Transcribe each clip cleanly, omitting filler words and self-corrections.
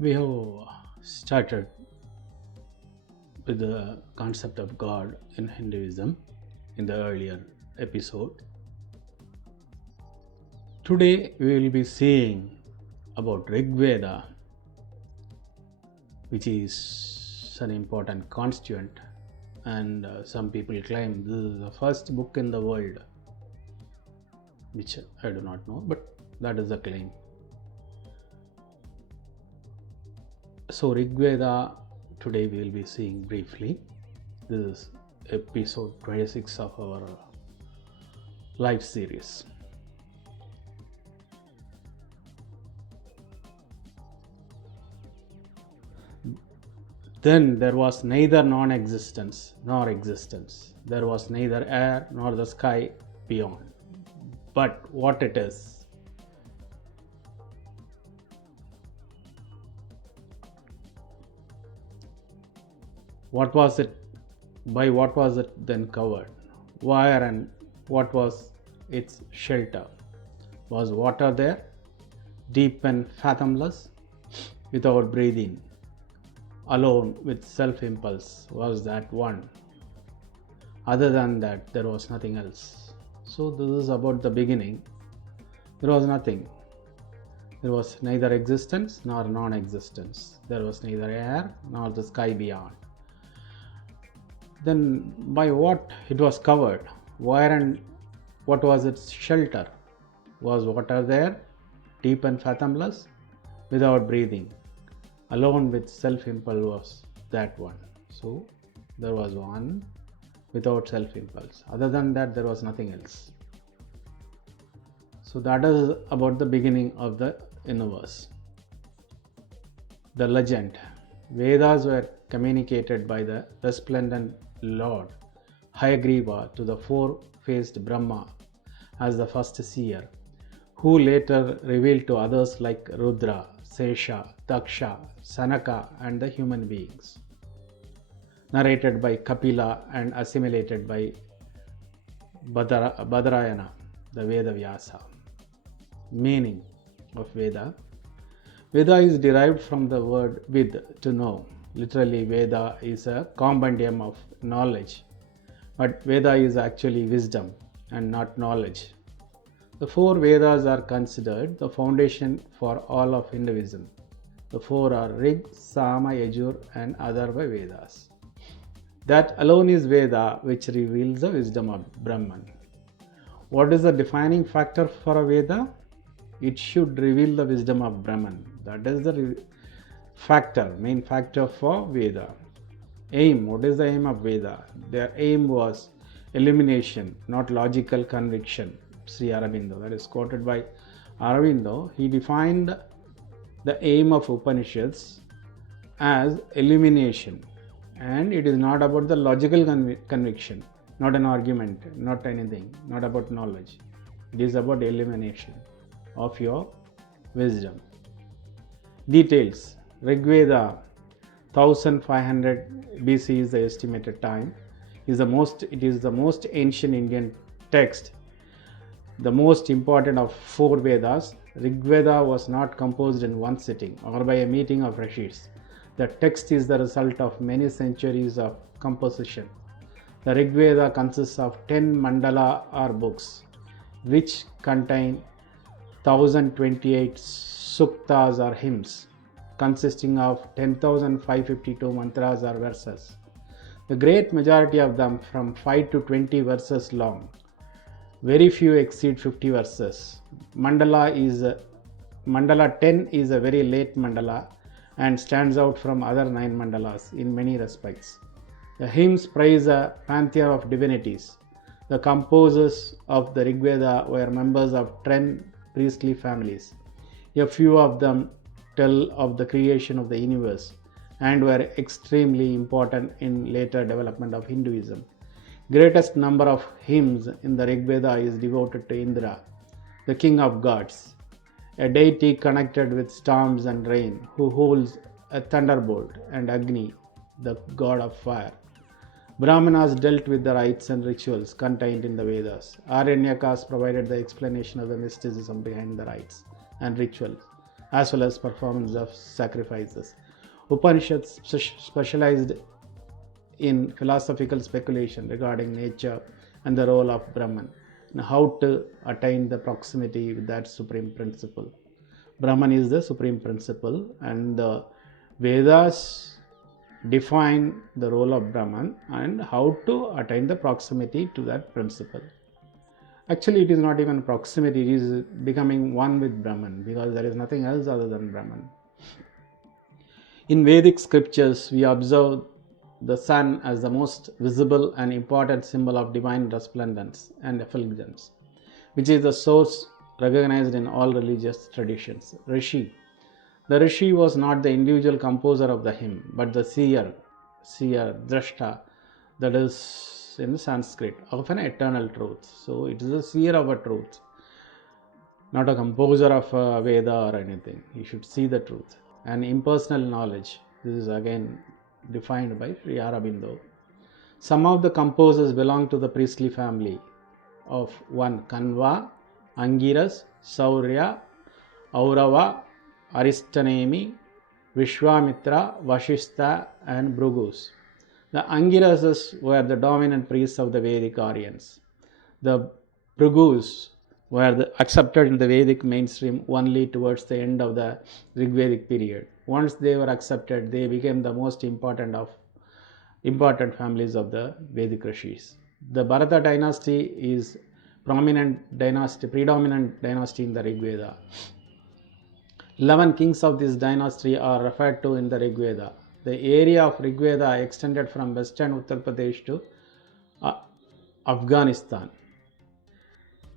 We have started with the concept of God in Hinduism in the earlier episode. Today we will be seeing about Rig Veda, which is an important constituent, and some people claim this is the first book in the world, which I do not know, but that is the claim. So Rig Veda today we will be seeing briefly. This is episode 26 of our live series. Then there was neither non-existence nor existence. There was neither air nor the sky beyond. But what it is? What was it? By what was it then covered? Where and what was its shelter? Was water there, deep and fathomless, without breathing, alone with self-impulse? Was that one? Other than that, there was nothing else. So this is about the beginning. There was nothing. There was neither existence nor non-existence. There was neither air nor the sky beyond. Then by what it was covered? Where and what was its shelter? Was water there, deep and fathomless, without breathing, alone with self-impulse? Was that one? So there was one without self-impulse. Other than that, there was nothing else. So that is about the beginning of the universe. The legend. Vedas were communicated by the resplendent Lord Hayagriva to the four-faced Brahma as the first seer, who later revealed to others like Rudra, Sesha, Daksha, Sanaka and the human beings. Narrated by Kapila and assimilated by Badarayana, the Veda Vyasa. Meaning of Veda. Veda is derived from the word vid, to know. Literally, Veda is a compendium of knowledge, but Veda is actually wisdom and not knowledge. The four Vedas are considered the foundation for all of Hinduism. The four are Rig, Sama, Yajur and Atharva Vedas. That alone is Veda, which reveals the wisdom of Brahman. What is the defining factor for a Veda? It should reveal the wisdom of Brahman. That is the main factor for Veda. Aim. What is the aim of Veda? Their aim was illumination, not logical conviction. Sri Aurobindo, that is quoted by Aurobindo. He defined the aim of Upanishads as illumination, and it is not about the logical conviction, not an argument, not anything, not about knowledge. It is about illumination of your wisdom. Details. Rig Veda 1500 BC is the estimated time. It is the most ancient Indian text, the most important of four Vedas. Rig Veda was not composed in one sitting or by a meeting of rishis. The text is the result of many centuries of composition. The Rig Veda consists of 10 mandala or books, which contain 1028 suktas or hymns, consisting of 10,552 mantras or verses. The great majority of them from 5 to 20 verses long. Very few exceed 50 verses. Mandala 10 is a very late mandala and stands out from other 9 mandalas in many respects. The hymns praise a pantheon of divinities. The composers of the Rig Veda were members of 10 priestly families. A few of them tell of the creation of the universe and were extremely important in later development of Hinduism. Greatest number of hymns in the Rig Veda is devoted to Indra, the king of gods, a deity connected with storms and rain, who holds a thunderbolt, and Agni, the god of fire. Brahmanas dealt with the rites and rituals contained in the Vedas. Aranyakas provided the explanation of the mysticism behind the rites and rituals. as well as performance of sacrifices. Upanishads specialized in philosophical speculation regarding nature and the role of Brahman and how to attain the proximity with that supreme principle. Brahman is the supreme principle, and the Vedas define the role of Brahman and how to attain the proximity to that principle. Actually, it is not even proximity, it is becoming one with Brahman, because there is nothing else other than Brahman. In Vedic scriptures, we observe the sun as the most visible and important symbol of divine resplendence and effulgence, which is the source recognized in all religious traditions. Rishi. The Rishi was not the individual composer of the hymn, but the seer, drashta, that is in Sanskrit, of an eternal truth. So it is a seer of a truth, not a composer of a Veda or anything. He should see the truth. And impersonal knowledge, this is again defined by Sri Aurobindo. Some of the composers belong to the priestly family of one Kanva, Angiras, Saurya, Aurava, Aristanemi, Vishwamitra, Vashistha and Bhrugus. The Angirases were the dominant priests of the Vedic Aryans. The Bhrugus were accepted in the Vedic mainstream only towards the end of the Rig Vedic period. Once they were accepted, they became the most important families of the Vedic Rishis. The Bharata dynasty is predominant dynasty in the Rig Veda. 11 kings of this dynasty are referred to in the Rig Veda. The area of Rig Veda extended from western Uttar Pradesh to Afghanistan.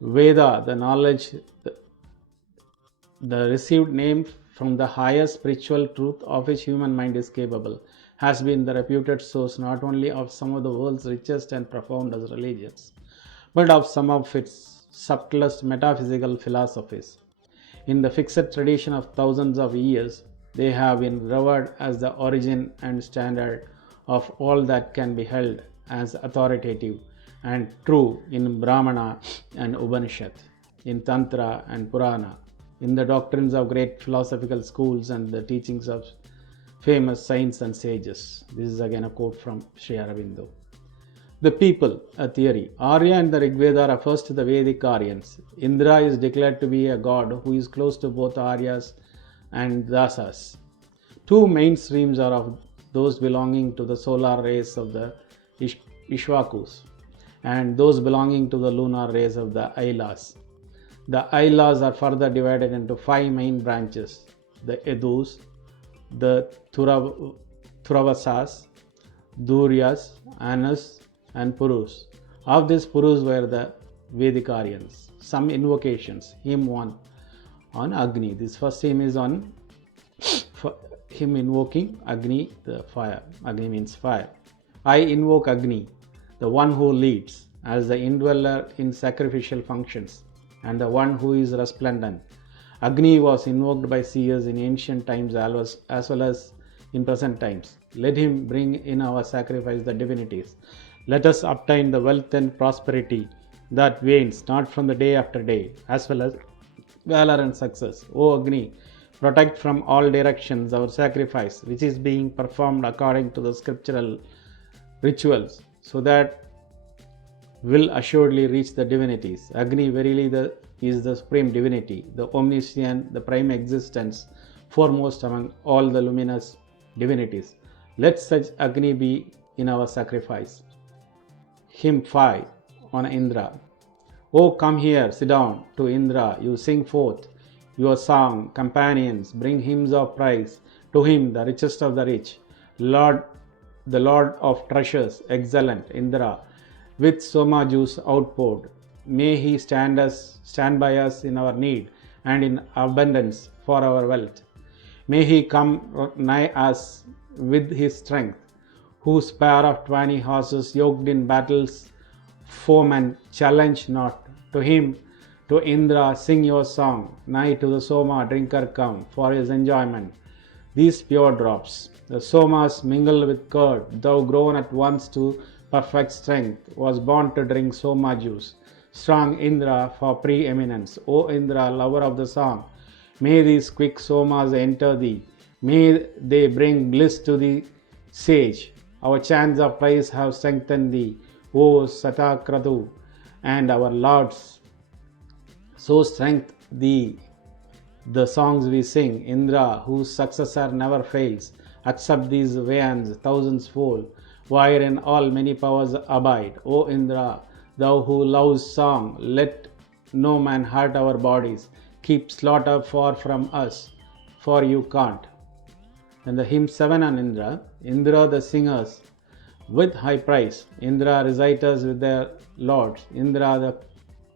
Veda, the knowledge, the received name from the highest spiritual truth of which human mind is capable, has been the reputed source not only of some of the world's richest and profoundest religions, but of some of its subtlest metaphysical philosophies. In the fixed tradition of thousands of years, they have been revered as the origin and standard of all that can be held as authoritative and true in Brahmana and Upanishad, in Tantra and Purana, in the doctrines of great philosophical schools and the teachings of famous saints and sages. This is again a quote from Sri Aurobindo. The people, a theory. Arya and the Rig Veda refers to the Vedic Aryans. Indra is declared to be a god who is close to both Aryas and Dasas. Two main streams are of those belonging to the solar race of the Ishvakus and those belonging to the lunar race of the Ailas. The Ailas are further divided into 5 main branches: the Edus, the Thuravasas, Duryas, Anus, and Purus. Of these, Purus were the Vedic Aryans. Some invocations. Hymn 1 on Agni. This first hymn is on him invoking Agni, the fire. Agni means fire. I invoke Agni, the one who leads, as the indweller in sacrificial functions, and the one who is resplendent. Agni was invoked by seers in ancient times as well as in present times. Let him bring in our sacrifice the divinities. Let us obtain the wealth and prosperity that wanes not from the day after day, as well as valor and success. O Agni, protect from all directions our sacrifice, which is being performed according to the scriptural rituals, so that will assuredly reach the divinities. Agni verily is the supreme divinity, the omniscient, the prime existence, foremost among all the luminous divinities. Let such Agni be in our sacrifice. Hymn 5 on Indra. O come here, sit down, to Indra you sing forth your song, companions, bring hymns of praise to him, the richest of the rich, Lord, the Lord of treasures, excellent Indra, with Soma juice outpoured. May he stand by us in our need and in abundance for our wealth. May he come nigh us with his strength, whose pair of 20 horses yoked in battle's foemen challenge not. To him, to Indra, sing your song, nigh to the Soma drinker come for his enjoyment. These pure drops, the Somas mingle with curd, thou grown at once to perfect strength, was born to drink Soma juice. Strong Indra for preeminence, O Indra, lover of the song, May these quick somas enter thee. May they bring bliss to the sage. Our chants of praise have strengthened thee, O Satakratu, and our lords. So strength thee the songs we sing, Indra, whose successor never fails, accept these viands thousands fold, wherein all many powers abide. O Indra, thou who loves song, let no man hurt our bodies, keep slaughter far from us, for you can't. And the hymn 7 on Indra, Indra the singers with high praise, Indra reciters with their lords, Indra the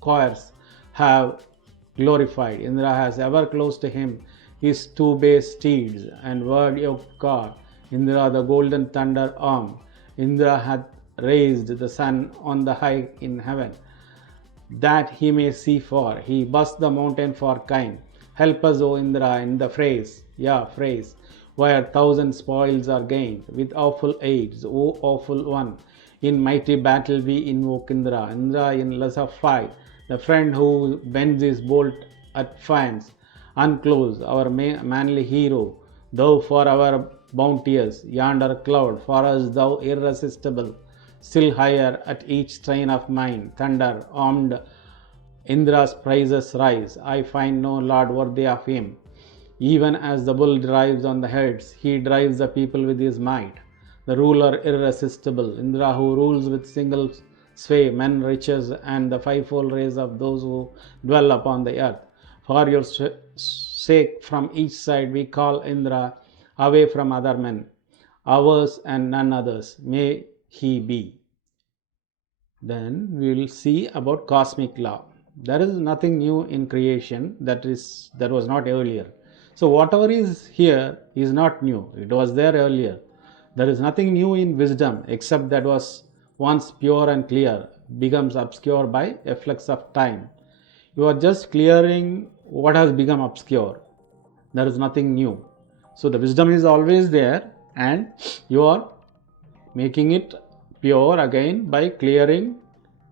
choirs have glorified. Indra has ever close to him his two bay steeds and word yoked car. Indra the golden thunder arm. Indra hath raised the sun on the high in heaven, that he may see far. He busts the mountain for kind. Help us, O Indra, in the phrase, where thousand spoils are gained. With awful aids, O awful one, in mighty battle we invoke Indra. Indra in lesser fight, the friend who bends his bolt at fans. Unclose our manly hero, thou for our bounteous, yonder cloud, for us thou irresistible. Still higher at each strain of mine, thunder, armed Indra's praises rise. I find no lord worthy of him. Even as the bull drives on the heads, he drives the people with his might. The ruler irresistible, Indra who rules with single sway men, riches, and the fivefold rays of those who dwell upon the earth. For your sake, from each side we call Indra away from other men, ours and none others may he be. Then we will see about cosmic law. There is nothing new in creation that was not earlier. So whatever is here is not new. It was there earlier. There is nothing new in wisdom except that was once pure and clear, becomes obscure by efflux of time. You are just clearing what has become obscure. There is nothing new. So the wisdom is always there and you are making it pure again by clearing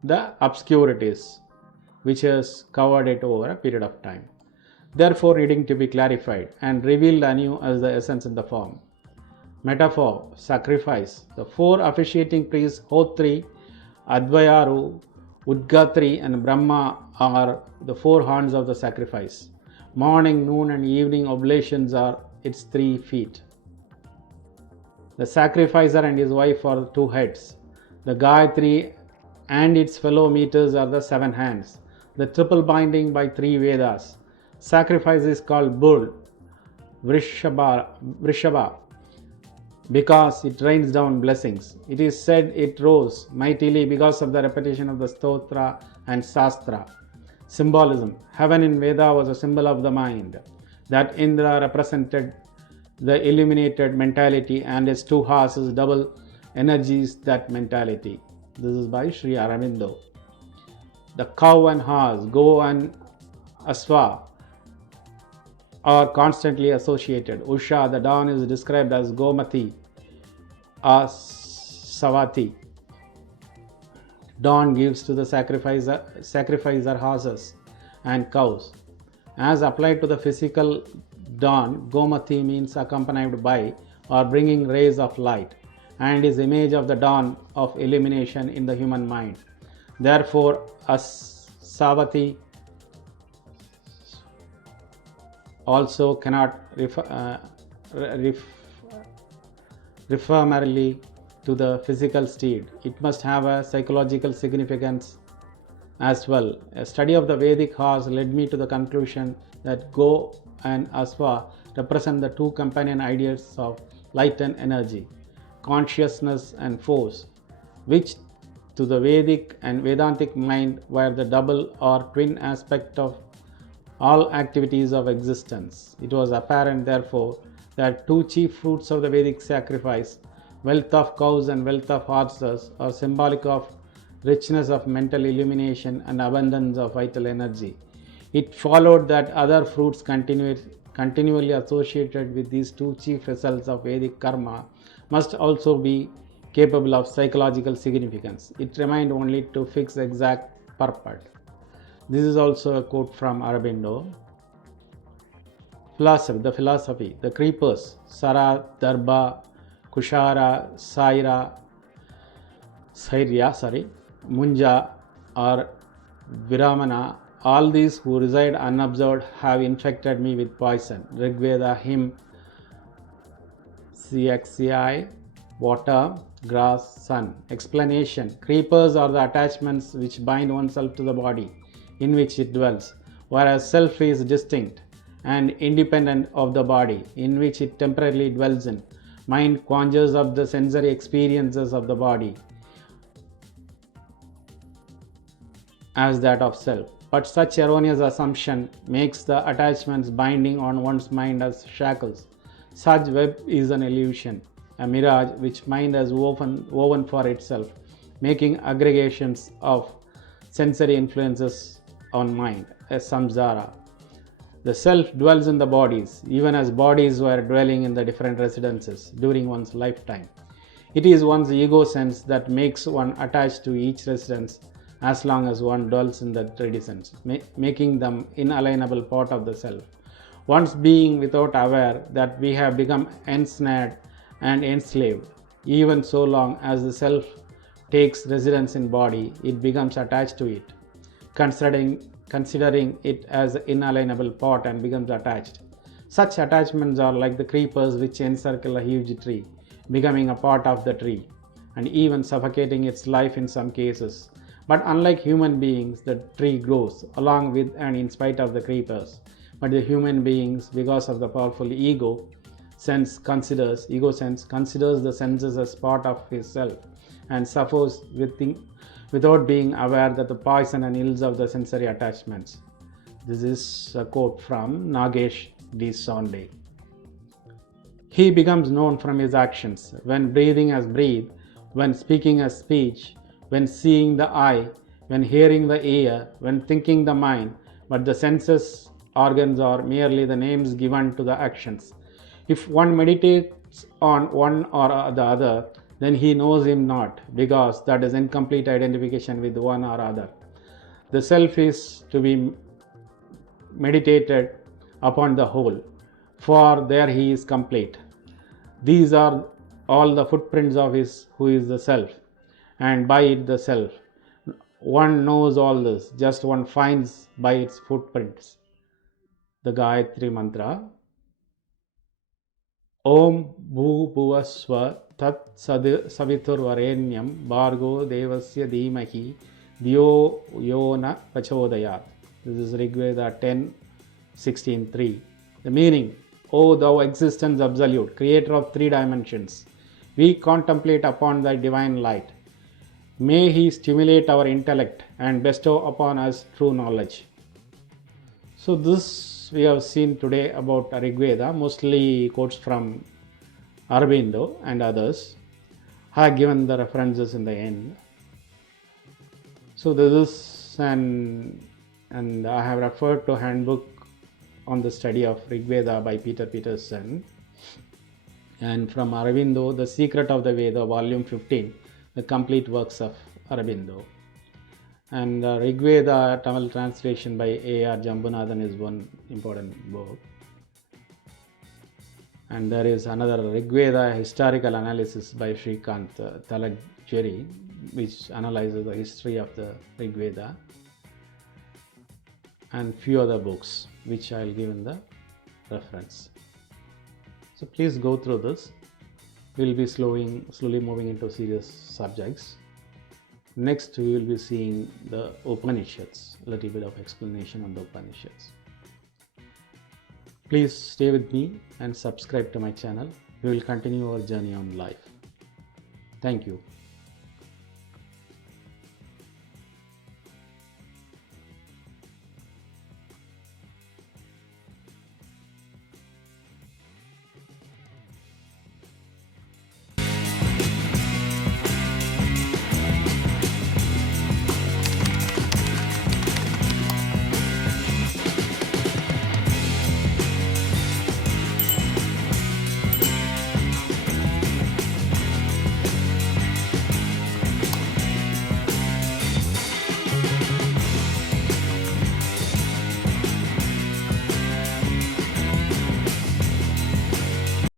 the obscurities which has covered it over a period of time. Therefore needing to be clarified and revealed anew as the essence in the form. Metaphor, sacrifice. The four officiating priests, Hotri, Advayaru, Udgatri and Brahma are the four horns of the sacrifice. Morning, noon and evening oblations are its 3 feet. The sacrificer and his wife are 2 heads. The Gayatri and its fellow meters are the 7 hands. The triple binding by 3 Vedas. Sacrifice is called bull, Vrishabha, because it rains down blessings. It is said it rose mightily because of the repetition of the stotra and sastra. Symbolism. Heaven in Veda was a symbol of the mind. That Indra represented the illuminated mentality and its 2 horses double energies that mentality. This is by Sri Aurobindo. The cow and horse, go and asva, are constantly associated. Usha, the dawn, is described as Gomati, Savati. Dawn gives to the sacrificer horses and cows. As applied to the physical dawn, Gomati means accompanied by or bringing rays of light, and is image of the dawn of illumination in the human mind. Therefore, Savati also cannot refer merely to the physical steed. It must have a psychological significance as well. A study of the Vedic horse led me to the conclusion that Go and Asva represent the 2 companion ideas of light and energy, consciousness and force, which to the Vedic and Vedantic mind were the double or twin aspect of all activities of existence. It was apparent, therefore, that 2 chief fruits of the Vedic sacrifice, wealth of cows and wealth of horses, are symbolic of richness of mental illumination and abundance of vital energy. It followed that other fruits continually associated with these 2 chief results of Vedic karma must also be capable of psychological significance. It remained only to fix exact purport. This is also a quote from Aurobindo. philosophy, the creepers, Sara, Darba, Kushara, Sairya, Munja or Viramana, all these who reside unobserved have infected me with poison. Rig Veda, hymn, CXCI, water, grass, sun. Explanation: creepers are the attachments which bind oneself to the body in which it dwells, whereas self is distinct and independent of the body in which it temporarily dwells in. Mind conjures up the sensory experiences of the body as that of self. But such erroneous assumption makes the attachments binding on one's mind as shackles. Such web is an illusion, a mirage which mind has woven for itself, making aggregations of sensory influences on mind, a samsara. The self dwells in the bodies, even as bodies were dwelling in the different residences during one's lifetime. It is one's ego sense that makes one attached to each residence as long as one dwells in that residence, making them inalienable part of the self. Once being without aware that we have become ensnared and enslaved, even so long as the self takes residence in body, it becomes attached to it, considering it as an inalienable part and becomes attached. Such attachments are like the creepers which encircle a huge tree, becoming a part of the tree and even suffocating its life in some cases. But unlike human beings, the tree grows along with and in spite of the creepers. But the human beings, because of the powerful ego sense, considers the senses as part of his self and suffers without being aware that the poison and ills of the sensory attachments. This is a quote from Nagesh D. Sonde. He becomes known from his actions, when breathing as breathe, when speaking as speech, when seeing the eye, when hearing the ear, when thinking the mind, but the senses organs are merely the names given to the actions. If one meditates on one or the other, then he knows him not, because that is incomplete identification with one or other. The self is to be meditated upon the whole, for there he is complete. These are all the footprints of his who is the self, and by it the self. One knows all this, just one finds by its footprints. The Gayatri Mantra. Om Bhu Bhuvasva Tat Savitur Varenyam Bhargo Devasya Dhimahi Dhyo Yona Prachodayat. This is Rig Veda 10:16:3. The meaning: O thou existence absolute, creator of three dimensions, we contemplate upon thy divine light. May he stimulate our intellect and bestow upon us true knowledge. So this we have seen today about Rig Veda, mostly quotes from Aurobindo and others. I have given the references in the end. So this is and I have referred to handbook on the study of Rig Veda by Peter Peterson, and from Aurobindo, The Secret of the Veda, volume 15, the complete works of Aurobindo. And Rig Veda Tamil translation by A.R. Jambunathan is one important book. And there is another Rig Veda historical analysis by Shrikant Talageri, which analyzes the history of the Rig Veda, and few other books which I will give in the reference. So please go through this. We will be slowly moving into serious subjects. Next we will be seeing the Upanishads, a little bit of explanation on the Upanishads. Please stay with me and subscribe to my channel. We will continue our journey on life. Thank you.